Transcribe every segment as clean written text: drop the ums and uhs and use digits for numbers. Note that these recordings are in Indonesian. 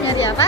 Nyari apa?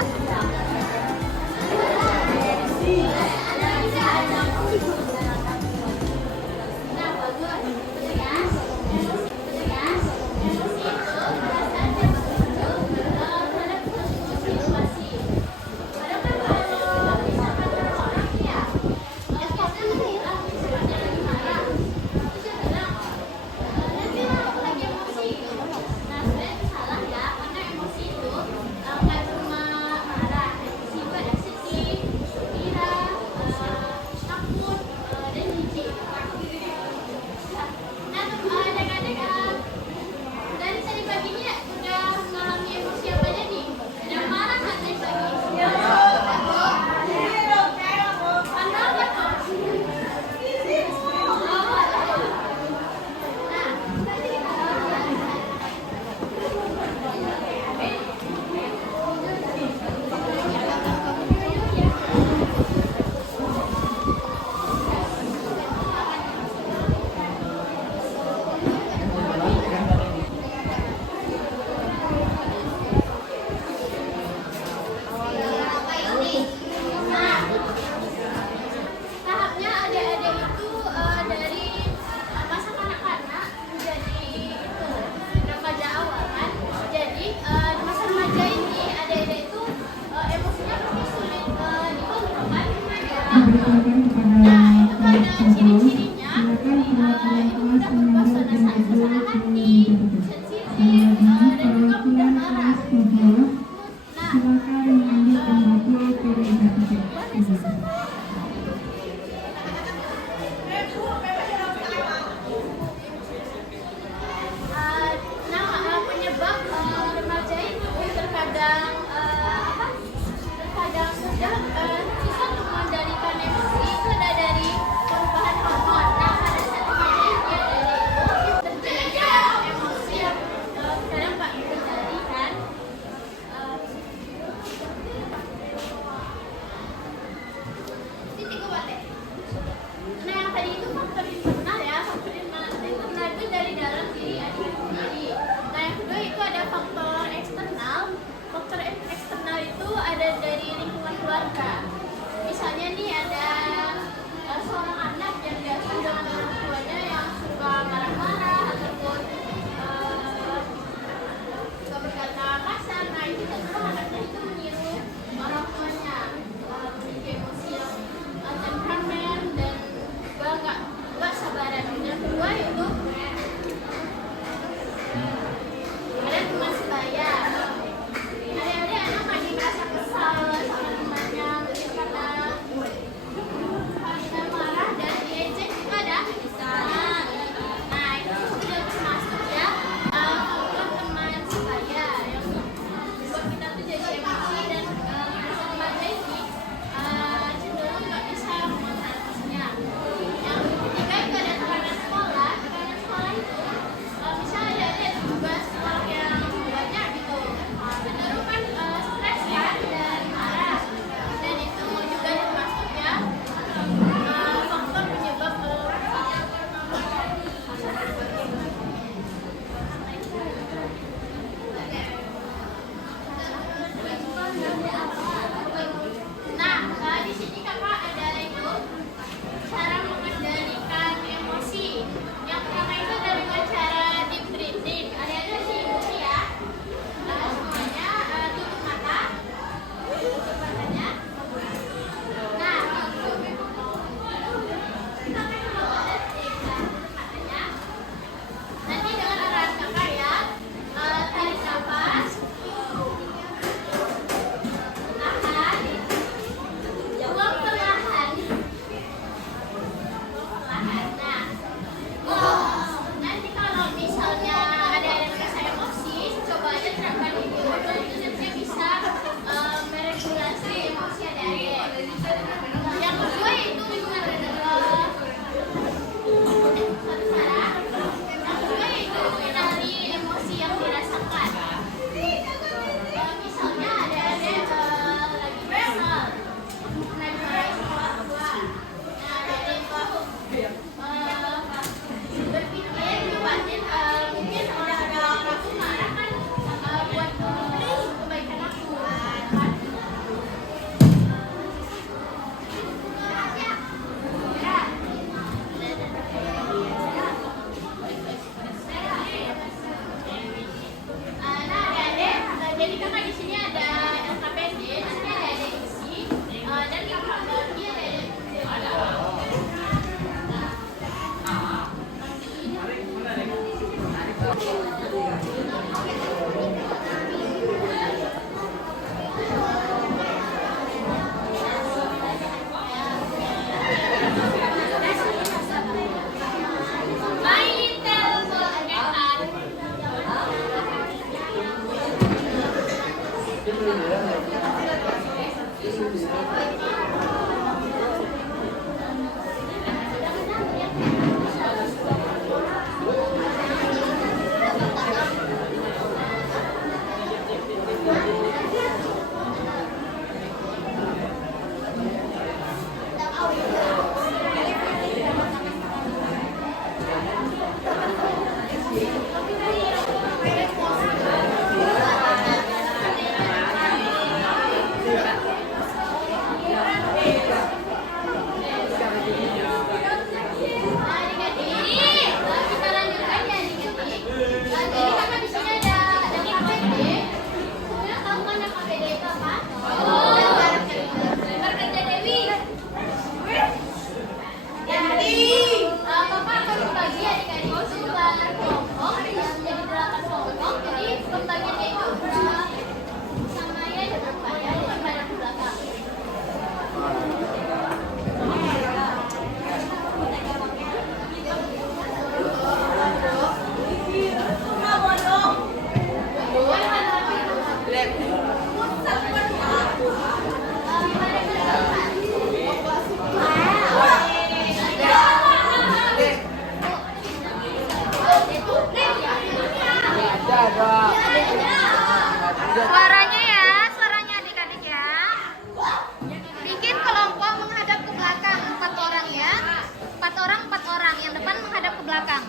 belakang.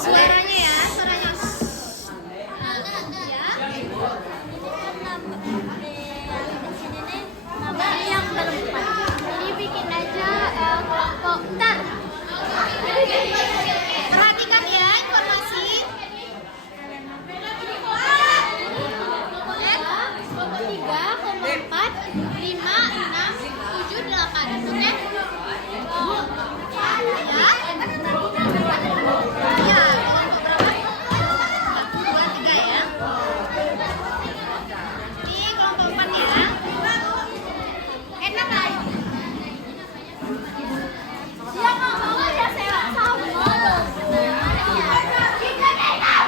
Suaranya ya, suaranya. Nama yang berempat. Jadi bikin aja kelompok. Bentar. Perhatikan ya informasi. Kelompok 3, kelompok 4, 5, 6, 7, 8. Oke? Ya. Ya, kelompok berapa? 2, 3 ya. Ini kelompok 4 ya. Enak lah. Dia nggak mau aja sewa sama.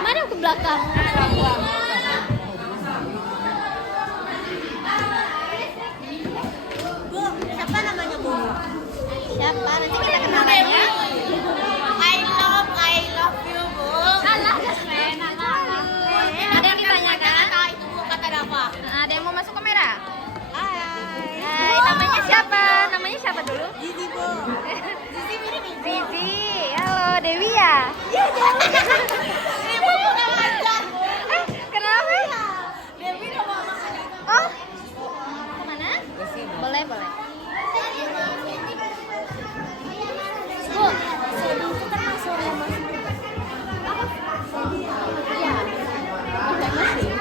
Mana ke belakang? Bu, siapa namanya Bu? Siapa? Nanti kita kenalan ya. I love you Bu. Alah, Gasmen. Ada yang ditanyakan? Itu Bu kata apa? Ada yang mau masuk kamera? Hai. Hai, namanya siapa? Namanya siapa dulu? Zizi Bu. Zizi mirip Ibu. Zizi. Halo, Dewi ya? Iya, Dewi. Ibu bukan ngajar. Kenapa? Dewi nama mamanya. Oh, kemana? Boleh, boleh. Bu, itu termasuk yang masih. Apa? Iya. Oke, masih.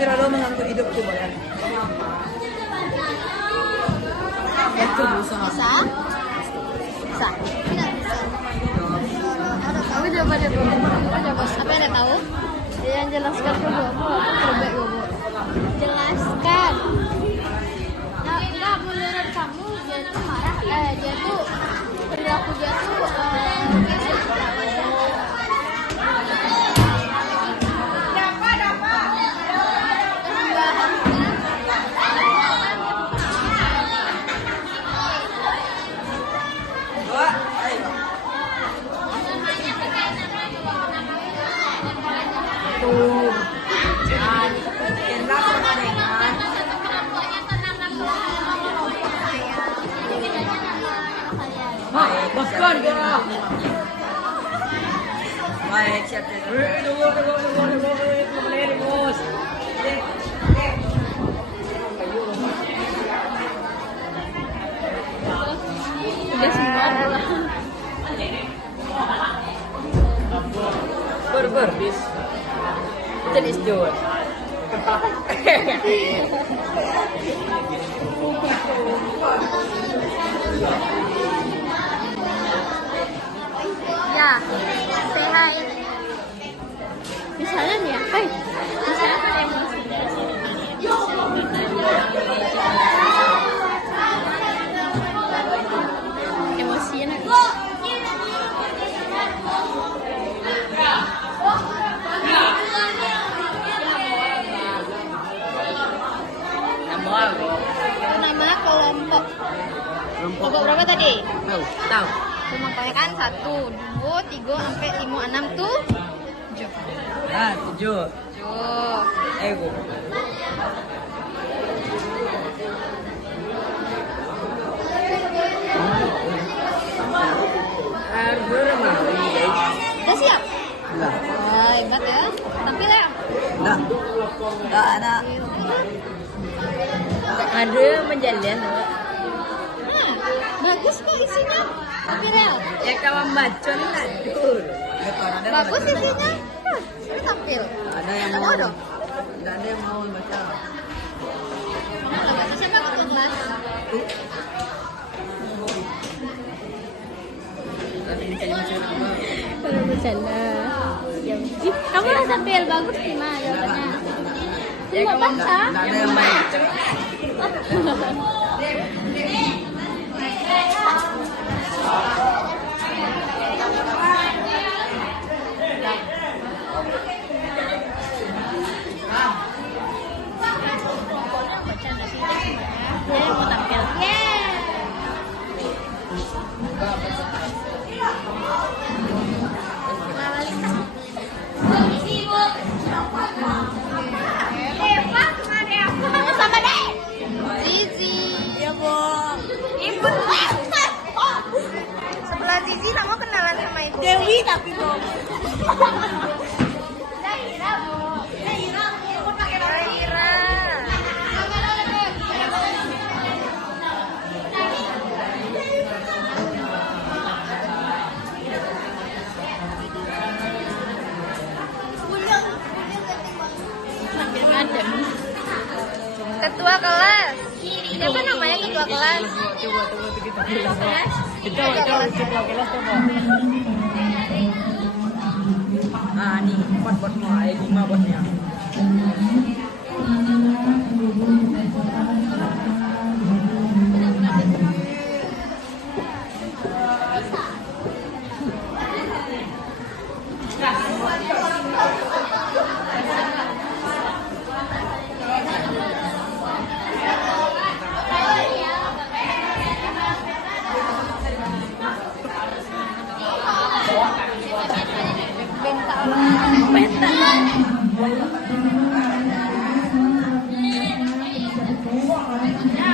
Kira lo mengganggu hidupku banget. Itu bisa. Bisa? Bisa. Tahu jawabannya Bu. Apa yang tahu? Yang jelaskan dulu. Coba Bu. Jelaskan. Enggak, menurut kamu dia tuh marah? Dia tuh perilaku dia tuh Bahkan dia. Baik, siap. Tunggu, bos. udah semua. Bis. Jadi jujur. Ya, say hi. Misalnya nih ya, misalnya Itu nama kelompok. Kelompok berapa tadi? Tahu. Kelompoknya kan 1, 2, 3, sampai 5, 6 tuh 7. 7. 7. Ego. Udah siap? Enggak. Wah, hebat ya. Tampil ya? Enggak ada. Ada menjadian. Bagus kok isinya. Tampil ya? Ya kawan bacon lah. Bagus isinya. Ini tampil. Ada yang Mau mau. dong? Enggak ada yang mau baca. Mana baca siapa yang ke kelas? Kalau bercanda. Ih, kamu lah tampil bagus gimana jawabannya? Nggak baca. Enggak ada yang baik. Dia mau tampil. Sama deh. Zizi. Ya, Bu. Ibu. Sebelah Zizi kamu kenalan sama Ibu Dewi tapi belum. Daira, Bu. Daira, aku pakai Daira. Ketua kelas. Siapa namanya ketua kelas? Coba kita bilang. Coba. Nah, ini 4 bot mau, 5 botnya.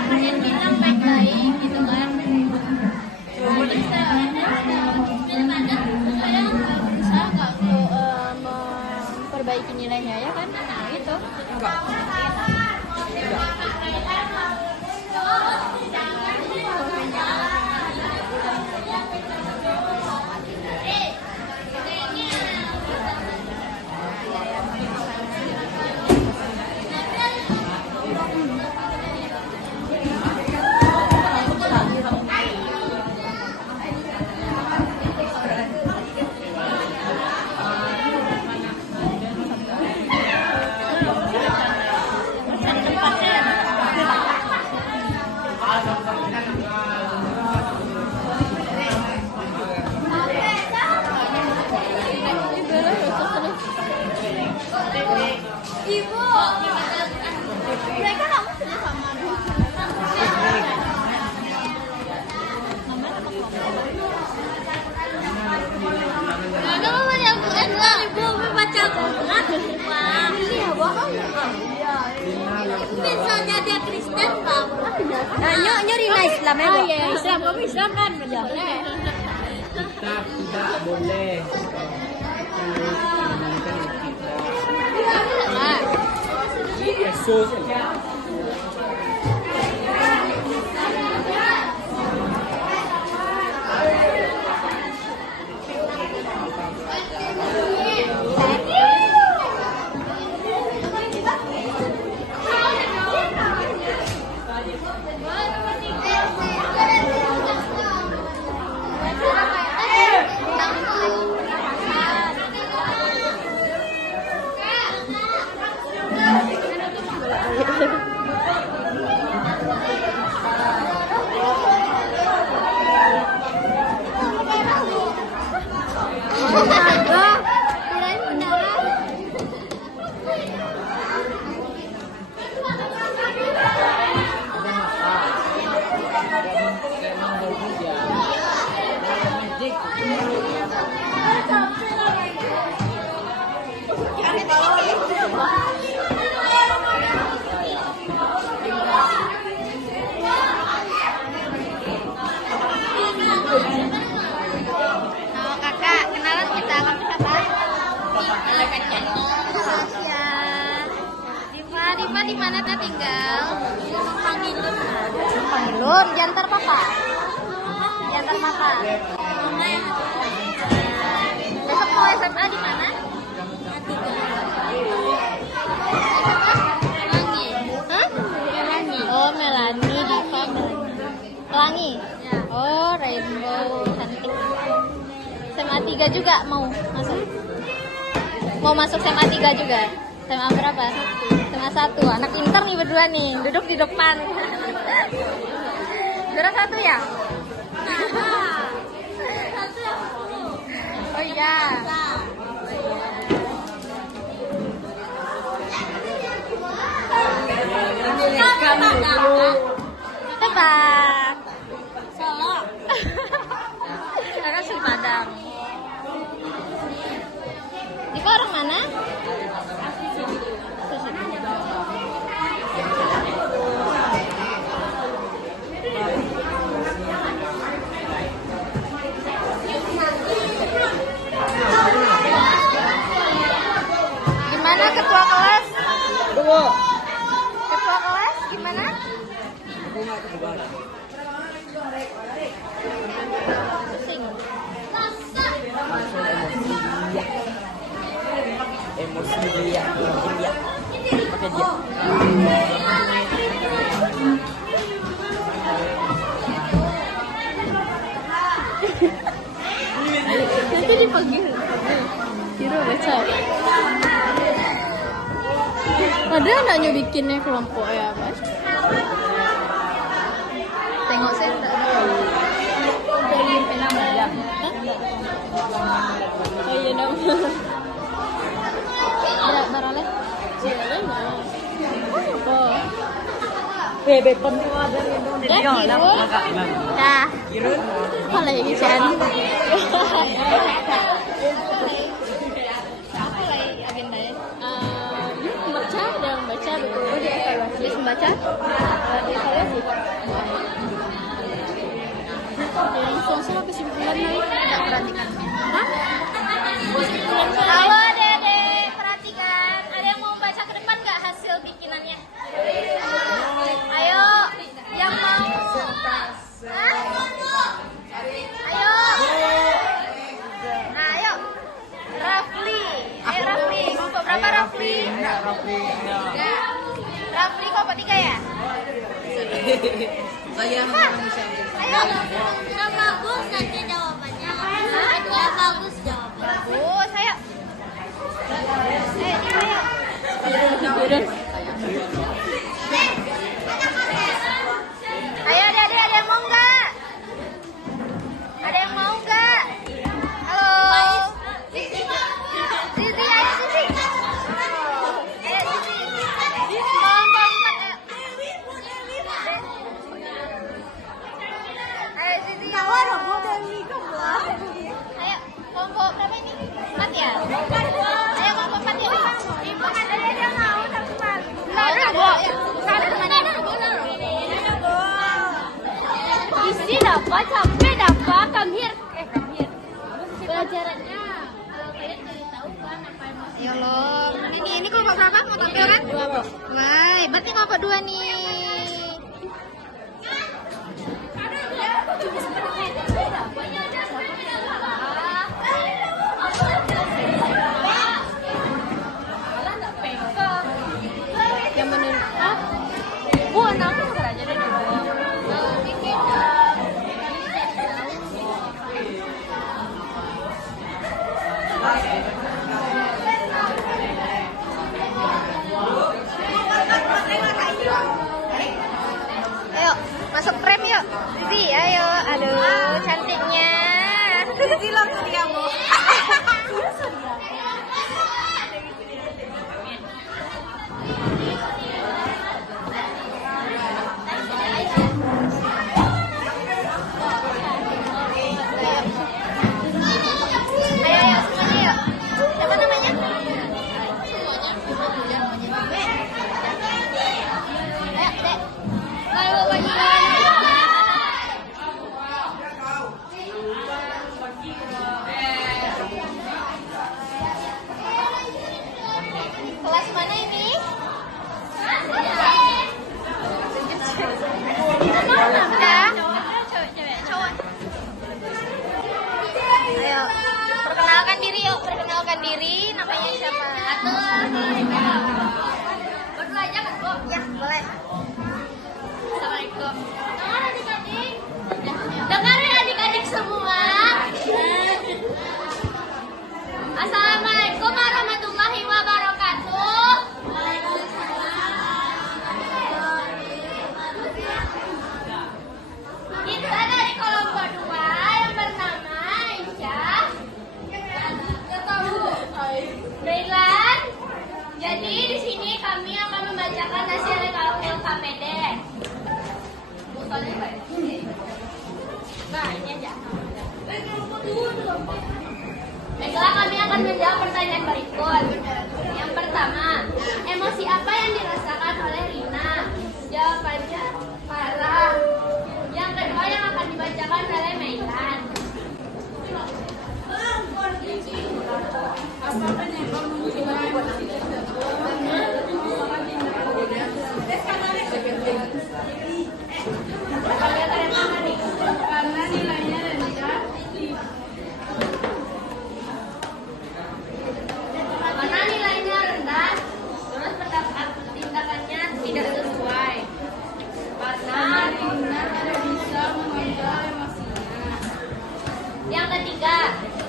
Kalian bilang baik-baik gitu kan. Berusaha nggak memperbaiki nilainya ya kan? Nah gitu. Ibu, mereka kamu sudah sama Ada apa yang enggak ibu baca Quran? Ini ya bohong. Misalnya dia Kristen bang. Nah, nyuri Islam ya, Oh iya Islam, kamu Islam kan benar. Kita tidak boleh Yesus. Thank you. turun, diantar papa. Diantar papa. Besok mau SMA di mana? Melangi. Hah? Melangi. Oh, Melani, Diva, Melani. Pelangi? Ya. Oh, Rainbow, cantik. SMA 3 juga mau masuk? Mau masuk SMA 3 juga? SMA berapa? SMA 1. Anak pintar nih berdua nih, duduk di depan. Juara 1 ya? Oh iya. Tebak. Solo. Kakak asli Padang. Diva orang mana? Gimana ketua kelas? Ketua kelas gimana? Pusing. Emosi dia, pakai dia. Nanti dipanggil. Kira baca. Padahal nanya bikinnya kelompok ya, Mas. Tengok saya tak ada. Dari penam jam. Oh iya dong. Ada barangnya? Iya lah. Oh. Bebe penting ada nih dong. Dah. Kirun. Kalau yang ikan. Apa lagi agendanya? Membaca, ada yang membaca betul. Oh, dia evaluasi. Dia membaca? Dia evaluasi. Langsung sama kesimpulan nih. Tidak perhatikan. Hah? Halo Dede, perhatikan. Ada yang mau baca ke depan nggak hasil bikinannya? Ayo, yang mau. Hah? Ayo. Nah, ayo. Rafli. Ayo Rafli. Kelompok berapa Rafli? Enggak. Rafli kelompok 3 ya? Saya Ayo. Udah bagus nanti jawabannya. Udah bagus jawabannya. Bagus, ayo. Ayo. Ayo adik-adik, ada yang mau nggak? Ada yang mau nggak? Halo. Zizi, ayo Zizi. Ayo Zizi. Kelompok 4, ayo. Ayo Zizi. Ayo, kelompok berapa ini? 4 ya? Ayo kelompok 4 ya. Ibu ada yang mau tapi malu. Ada temannya. Isi dapat, capek dapat, come here. Pelajarannya kalau kalian jadi tahu kan apa yang mau. Ya loh, ini kelompok berapa? Mau tampil kan? 2. Wah, berarti kelompok 2 nih. Yang menurut nama aja deh. Ayo, masuk frame yuk. Zizi, ayo. Aduh, cantiknya. Zizi langsung kamu. Ayo, semuanya yuk. Siapa namanya? Semuanya. Ayo, Dek. Ayo, lagi. Ayo, perkenalkan diri yuk, perkenalkan diri. Namanya siapa? Berdua aja kan, Bu? Ya, boleh. Assalamualaikum. Dengar adik-adik. Dengarin adik-adik semua. Assalamualaikum warahmatullahi wabarakatuh. Kita dari kelompok 2 yang bernama Aisyah, Raylan. Jadi di sini kami akan membacakan hasil LKPD. Bukannya apa ya? Nah, ini aja. Baiklah, kami akan menjawab pertanyaan berikut. Yang pertama, emosi apa yang dirasakan oleh Rina? Jawabannya marah. Yang kedua yang akan dibacakan oleh Meilan. Karena nilainya rendah, terus tindakannya tidak sesuai. Karena Rina tidak bisa mengontrol emosinya. Yang ketiga,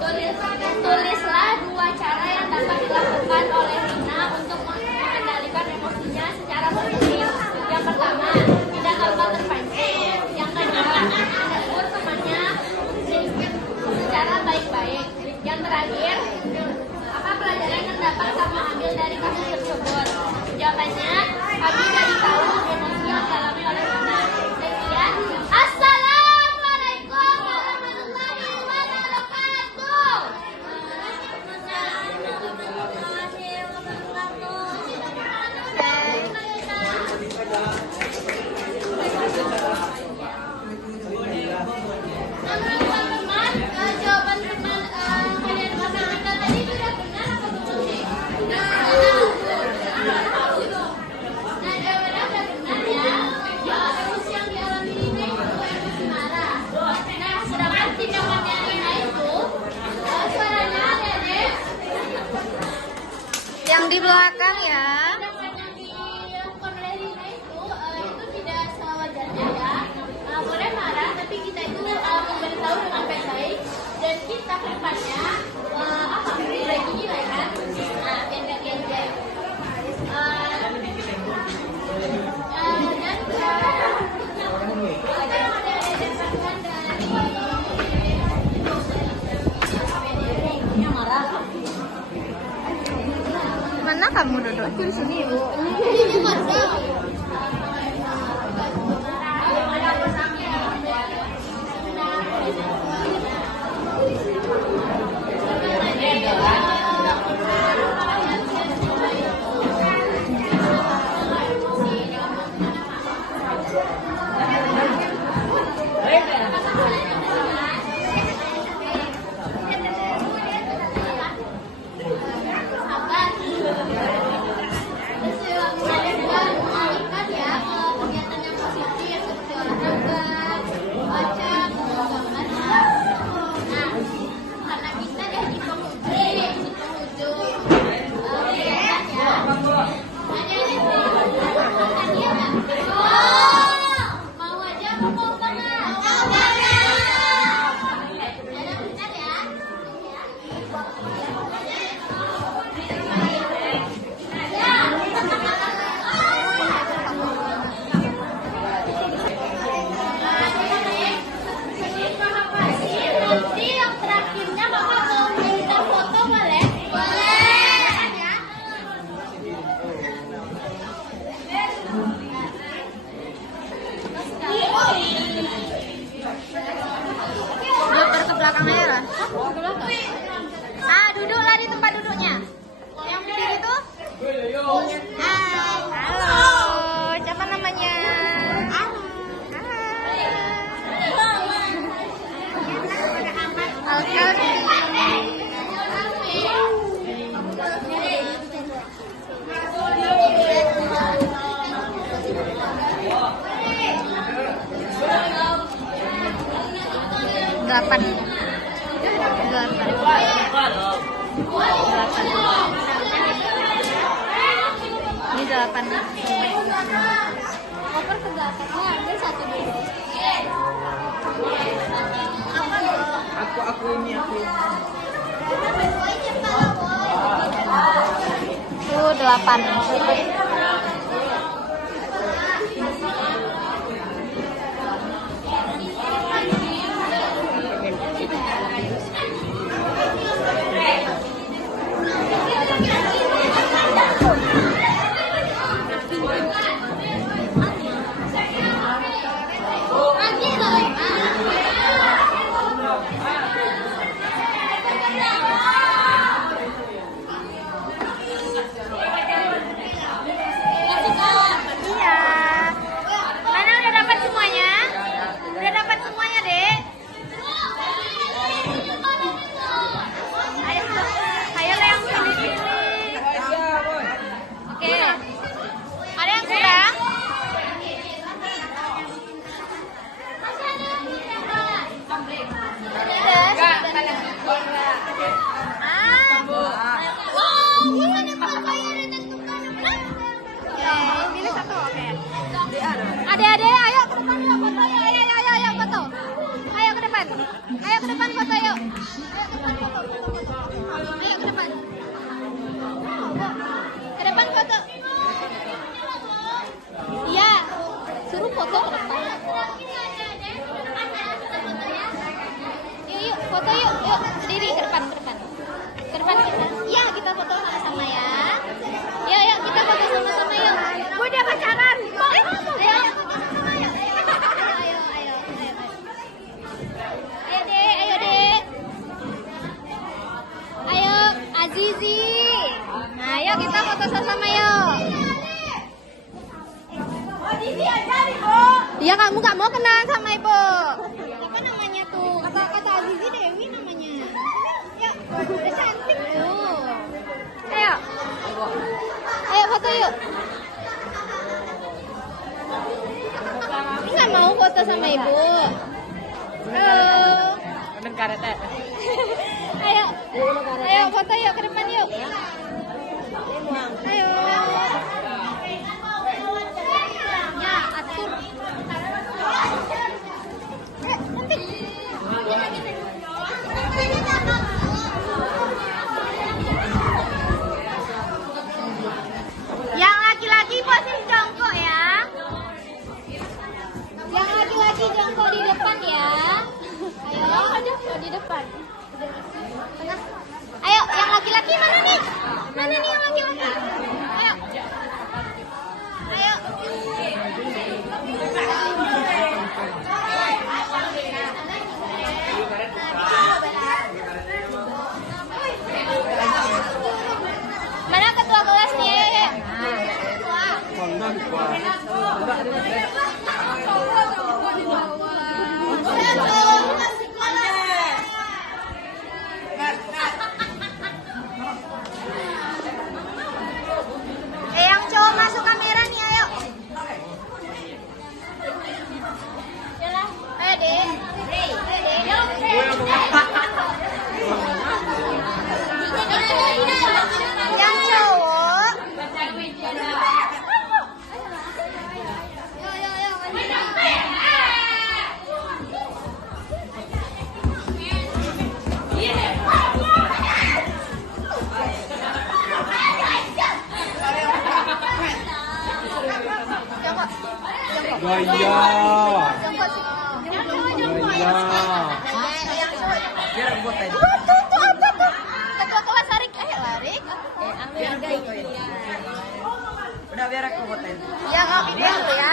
tulislah 2 cara yang dapat dilakukan oleh Rina untuk mengendalikan emosinya secara positif. Yang pertama, tidak gampang terpancing. Yang kedua, menegur temannya secara baik-baik. Yang terakhir, apa pelajaran yang dapat kamu ambil dari kasus tersebut? Jawabannya, kami dari tahu emosi yang dialami oleh Rina. Sekian, Assalamualaikum warahmatullahi wabarakatuh. Teman-teman, jawaban teman kalian matematika tadi sudah benar apa betul sih? Nah, jawabannya sudah benar ya. Emosi yang dialami Rina itu emosi marah. Nah, sedangkan tindakannya Rina itu suaranya Dede. Yang di belakang ya. Tindakan yang dilakukan oleh Rina itu tidak sewajarnya ya. Boleh marah, tapi kita itu memberitahu dengan baik-baik dan kita ke depannya mulai gini lah ya. Nah, biar nggak diajarin. Mana kamu duduk? Di sini, Bu. Ini masuk. Sabar. 8. Ini 8. Koper ke belakangnya ambil 1 dulu. Aku ini. Tuh 8. Adik-adik, ayo ke depan yuk foto yuk. Ayo foto. Ayo ke depan. Ayo ke depan foto yuk. Ayo ke depan. Ke depan foto. Iya. Suruh foto ke depan. Yuk, foto yuk. Yuk, berdiri ke depan. Ke depan kita. Iya, kita foto sama-sama ya. Yuk, kita foto sama-sama yuk. Gue udah pacaran. Zizi, ayo kita foto sama yuk. Ya kamu gak mau kenalan sama ibu? Apa namanya tuh? Kata Azizi Dewi namanya. Ya, udah cantik tuh. Ayo foto yuk. Ini gak mau foto sama ibu. Ayo foto yuk ke depan yuk. Ayo. Ya, atur. Yang laki-laki posisi jongkok ya. Yang laki-laki jongkok di depan ya. Ayo, di depan. Tengah. Ayo, yang laki-laki mana nih? Mana nih yang laki-laki? Ayo. Mana ketua kelasnya? Yang cowok masuk kamera nih, ayo. Ayo deh. Yang cowok. Gaya. Biar aku fotoin. Tuh, apa tuh? Ketua kelas Arik, ayo Arik. Udah biar aku fotoin. Ya, ini dulu ya.